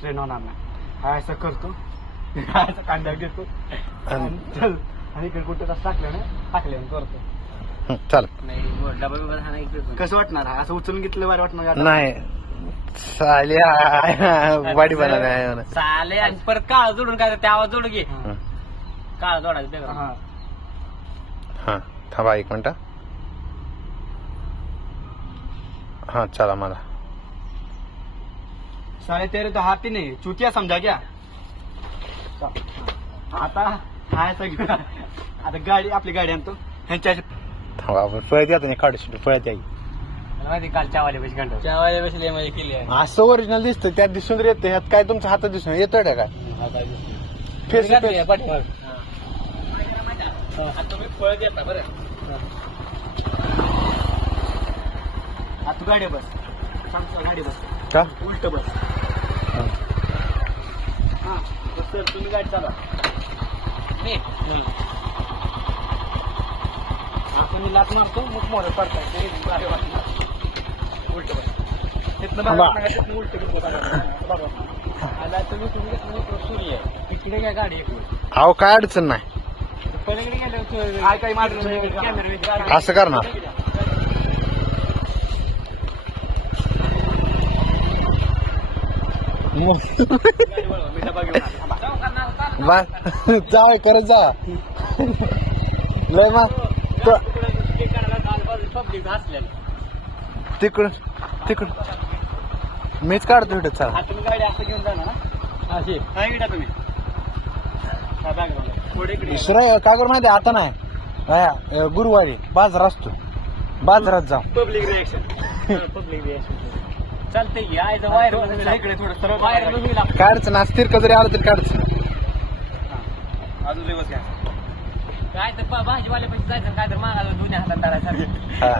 Train होणार नाही. हा असं करतो, हा असं कांदा घेतो आणि चल, आणि इकडे कुठे टाकल्याने करतो. चल. नाही डबल बिबल हा नाही. कसं वाटणार? असं उचलून घेतलं बरं वाटणार? नाही साल्या वाडी बना नाही. चाले आणि परत काळ जोडून काय ते आवाज जोडू घे. काळ जोडायचं बेगा. हा हा थांबा 1 मिनिट. हा चला मला साले तेरे तो हाथी नहीं चुतिया समझा क्या? आता हाय सगळं. आता गाडी, आपली गाडी आणतो ह्यांच्या. थांबा आपण पळत येतो नाही, काढू शकतो पळत याई. मला माहिती काल चावाले पैसे घंटा चावाले पैसे लय मजा केली आहे. असं ओरिजिनल दिसतं, त्यात दिसून येतं. ह्यात काय तुमच्या हातात दिसून येतोय का काय? फेस आता तुम्ही पळत येता बरं. आता तू गाडी बस, सांगतो गाडी बस, का उलट बस. हा बस सर, तुम्ही गाडी चालवा. आपण लाट मारतो, मग मोर पडताय उलट बस. तिथनं बाहेर उलट बस. आता तुम्ही सूर्य तिकडे काय गाडी अहो काय अडचण नाही, पलीकडे गेले काय काही मारलं असं करणार. बा जाय करत जा लय मग तिकडून तिकडून मीच काढतो इकडे. चला तुम्ही गाडी असं घेऊन जाणार ना, अशी काय गेला तुम्ही? पुढे इकडे दुसरं का करू माहिती आता नाही, गुरुवारी बाजार असतो, बाजारात जा. Public reaction. पब्लिक चालते यायचं वायर इकडे थोडं सरळ वायर काय अडचण असतील का जरी आलं तरी काढचं. अजून दिवस घ्या. काय तर भाजीवाले पैसे जायचं काय तर मागायला दोन्ही हातात धरायचं. हा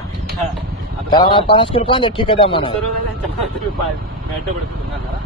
त्याला मला 50 किलो कांदे ठीक आहे द्या म्हणा. सरळ त्यांच्या डबड करून आणणार.